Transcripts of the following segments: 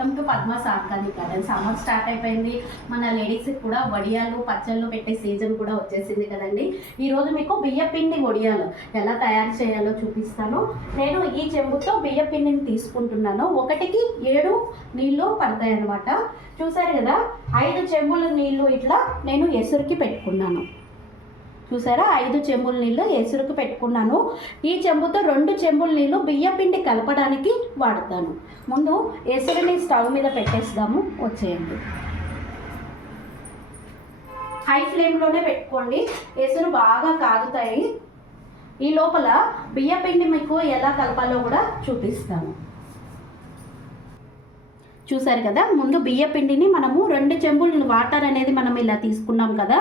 Welcome to Padma's organic garden. Summer start అయిపోయింది. మన లేడీస్కి కూడా వడియాలు పచ్చళ్ళు పెట్టే సీజన్ కూడా వచ్చేసింది కదండి. ఈరోజు మీకు బియ్యపిండి వడియాలు ఎలా తయారు చేయాలో చూపిస్తాను. నేను ఈ చెంబుతో బియ్యపిండిని తీసుకుంటున్నాను. 1కి 7 నీళ్ళు పడతాయి అన్నమాట. చూసారు కదా, 5 చెంబుల నీళ్ళు ఇట్లా నేను ఎసురుకి పెట్టుకున్నాను. చూసారా, 5 చెంబుల నీళ్ళు ఎసురుకు పెట్టుకున్నాను. ఈ చెంబుతో 2 చెంబుల నీళ్ళు బియ్యపిండి కలపడానికి వాడతాను. ముందు ఎసురుని స్టవ్ మీద పెట్టేస్తాము. వచ్చేయండి, హై ఫ్లేమ్లోనే పెట్టుకోండి. ఎసురు బాగా కాగుతాయి. ఈ లోపల బియ్యపిండి మీకు ఎలా కలపాలో కూడా చూపిస్తాను. చూసారు కదా, ముందు బియ్యపిండిని మనము 2 చెంబులు వాటర్ అనేది మనం ఇలా తీసుకున్నాం కదా.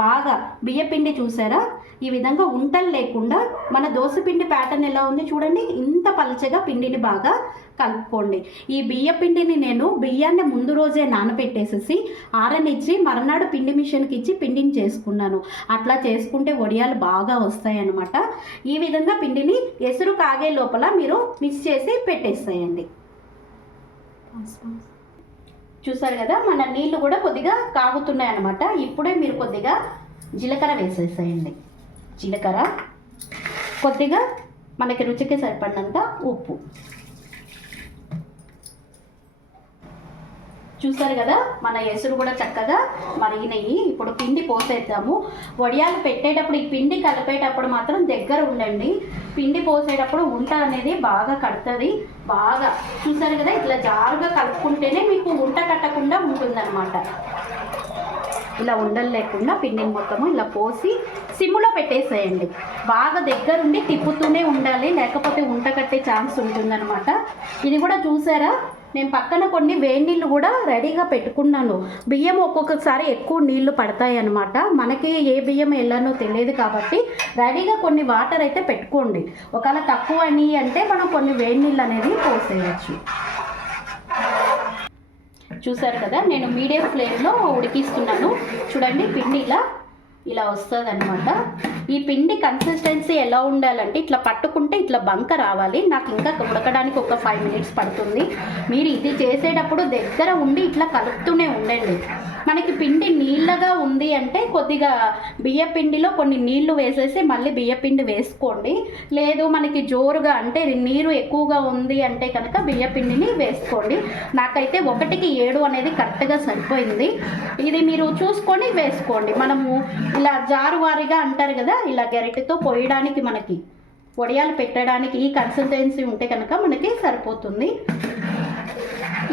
బాగా బియ్యపిండి చూసారా, ఈ విధంగా ఉంటలు లేకుండా మన దోసపిండి ప్యాటర్న్ ఎలా ఉంది చూడండి. ఇంత పలచగా పిండిని బాగా కలుపుకోండి. ఈ బియ్యపిండిని నేను బియ్యాన్ని ముందు రోజే నానబెట్టేసేసి ఆరనిచ్చి మరునాడు పిండి మిషన్కి ఇచ్చి పిండిని చేసుకున్నాను. అట్లా చేసుకుంటే వడియాలు బాగా వస్తాయి అన్నమాట. ఈ విధంగా పిండిని ఎసురు కాగే లోపల మీరు మిక్స్ చేసి పెట్టేస్తాయండి. చూసారు కదా, మన నీళ్ళు కూడా కొద్దిగా కాగుతున్నాయి అన్నమాట. ఇప్పుడే మీరు కొద్దిగా జీలకర్ర వేసేసేయండి. జీలకర్ర, కొద్దిగా మనకి రుచికి సరిపడినంత ఉప్పు. చూసారు కదా, మన ఎసురు కూడా చక్కగా మరిగినాయి. ఇప్పుడు పిండి పోసేద్దాము. వడియాలు పెట్టేటప్పుడు ఈ పిండి కలిపేటప్పుడు మాత్రం దగ్గర ఉండండి. పిండి పోసేటప్పుడు ఉంట అనేది బాగా కడుతుంది. బాగా చూసారు కదా, ఇట్లా జారుగా కలుపుకుంటేనే మీకు ఉంట కట్టకుండా ఉంటుందన్నమాట. ఇలా ఉండలు లేకుండా పిండిని మొత్తము ఇలా పోసి సిమ్లో పెట్టేసేయండి. బాగా దగ్గరుండి తిప్పుతూనే ఉండాలి, లేకపోతే ఉంట కట్టే ఛాన్స్ ఉంటుందన్నమాట. ఇది కూడా చూసారా, నేను పక్కన కొన్ని వేడి నీళ్ళు కూడా రెడీగా పెట్టుకున్నాను. బియ్యం ఒక్కొక్కసారి ఎక్కువ నీళ్లు పడతాయి అన్నమాట. మనకి ఏ బియ్యం వెళ్ళానో తెలియదు కాబట్టి రెడీగా కొన్ని వాటర్ అయితే పెట్టుకోండి. ఒకవేళ తక్కువ అని అంటే మనం కొన్ని వేడి నీళ్ళు అనేది పోసేయచ్చు. చూసారు కదా, నేను మీడియం ఫ్లేమ్లో ఉడికిస్తున్నాను. చూడండి, పిండి ఇలా వస్తుంది అనమాట. ఈ పిండి కన్సిస్టెన్సీ ఎలా ఉండాలంటే ఇట్లా పట్టుకుంటే ఇట్లా బంక రావాలి. నాకు ఇంకా ఉడకడానికి ఒక 5 మినిట్స్ పడుతుంది. మీరు ఇది చేసేటప్పుడు దగ్గర ఉండి ఇట్లా కలుపుతూనే ఉండండి. మనకి పిండి నీళ్ళగా ఉంది అంటే కొద్దిగా బియ్యపిండిలో కొన్ని నీళ్లు వేసేసి మళ్ళీ బియ్యపిండి వేసుకోండి. లేదు మనకి జోరుగా అంటే నీరు ఎక్కువగా ఉంది అంటే కనుక బియ్యపిండిని వేసుకోండి. నాకైతే 1కి 7 అనేది కరెక్ట్గా సరిపోయింది. ఇది మీరు చూసుకొని వేసుకోండి. మనము ఇలా జారువారిగా అంటారు కదా, ఇలా గరిటెతో పోయడానికి మనకి వడియాలు పెట్టడానికి ఈ కన్సిస్టెన్సీ ఉంటే కనుక మనకి సరిపోతుంది.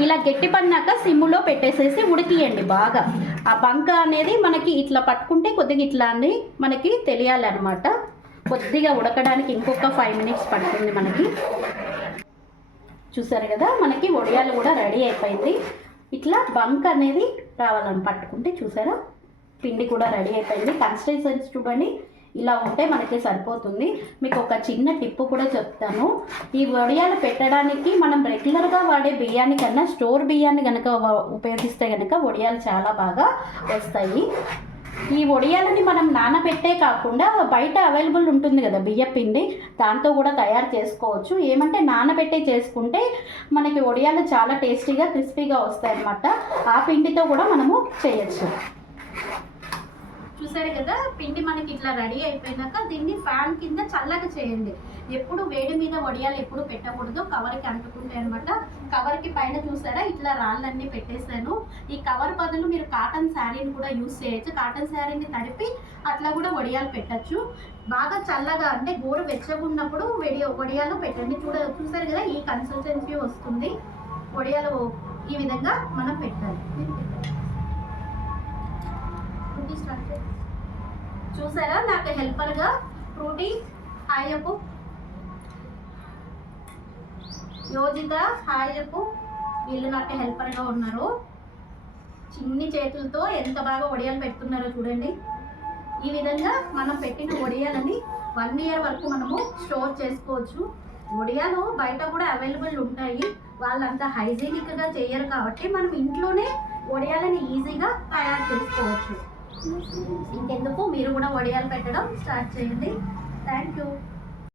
ఇలా గట్టి పడినాక సిమ్ములో పెట్టేసేసి ఉడికియండి బాగా. ఆ బంక అనేది మనకి ఇట్లా పట్టుకుంటే కొద్దిగా ఇట్లా అని మనకి తెలియాలి అనమాట. కొద్దిగా ఉడకడానికి ఇంకొక 5 మినిట్స్ పడుతుంది మనకి. చూసారు కదా, మనకి వడియాలు కూడా రెడీ అయిపోయింది. ఇట్లా బంక్ అనేది రావాలని పట్టుకుంటే చూసారా, పిండి కూడా రెడీ అయిపోయింది. కన్సిస్టెన్సీ చూడండి, ఇలా ఉంటే మనకి సరిపోతుంది. మీకు ఒక చిన్న టిప్ కూడా చెప్తాను. ఈ వడియాలు పెట్టడానికి మనం రెగ్యులర్గా వాడే బియ్యాన్ని కన్నా స్టోర్ బియ్యాన్ని కనుక ఉపయోగిస్తే కనుక వడియాలు చాలా బాగా వస్తాయి. ఈ వడియాలని మనం నానబెట్టే కాకుండా బయట అవైలబుల్ ఉంటుంది కదా బియ్యపిండి, దాంతో కూడా తయారు చేసుకోవచ్చు. ఏమంటే నానబెట్టే చేసుకుంటే మనకి వడియాలు చాలా టేస్టీగా క్రిస్పీగా వస్తాయి అన్నమాట. ఆ పిండితో కూడా మనము చేయొచ్చు. చూసారు కదా, పిండి మనకి ఇట్లా రెడీ అయిపోయినాక దీన్ని ఫ్యాన్ కింద చల్లగా చేయండి. ఎప్పుడు వేడి మీద వడియాలు ఎప్పుడు పెట్టకూడదు, కవర్కి అంటుకుంటాయి అనమాట. కవర్కి పైన చూసారా ఇట్లా రాళ్ళన్నీ పెట్టేశాను. ఈ కవర్ బదులు మీరు కాటన్ శారీని కూడా యూజ్ చేయొచ్చు. కాటన్ శారీని తడిపి అట్లా కూడా వడియాలు పెట్టచ్చు. బాగా చల్లగా అంటే గోరు వెచ్చగా ఉన్నప్పుడు వడియాలు పెట్టండి. చూసారు కదా, ఈ కన్సిస్టెన్సీ వస్తుంది. వడియాలు ఈ విధంగా మనం పెట్టాలి. చూసారా, నాకు హెల్పర్గా ఫ్రూటీ హాయ్ చెప్పు, యోజిత హాయ్ చెప్పు. వీళ్ళు నాకు హెల్పర్గా ఉన్నారు. చిన్ని చేతులతో ఎంత బాగా వడియాలు పెడుతున్నారో చూడండి. ఈ విధంగా మనం పెట్టిన వడియాలని 1 ఇయర్ వరకు మనము స్టోర్ చేసుకోవచ్చు. వడియాలు బయట కూడా అవైలబుల్ ఉంటాయి. వాళ్ళంతా హైజీనిక్గా చేయరు కాబట్టి మనం ఇంట్లోనే వడియాలని ఈజీగా తయారు చేసుకోవచ్చు. ఇంకెందుకు, మీరు కూడా వడియాలు పెట్టడం స్టార్ట్ చేయండి. Thank you.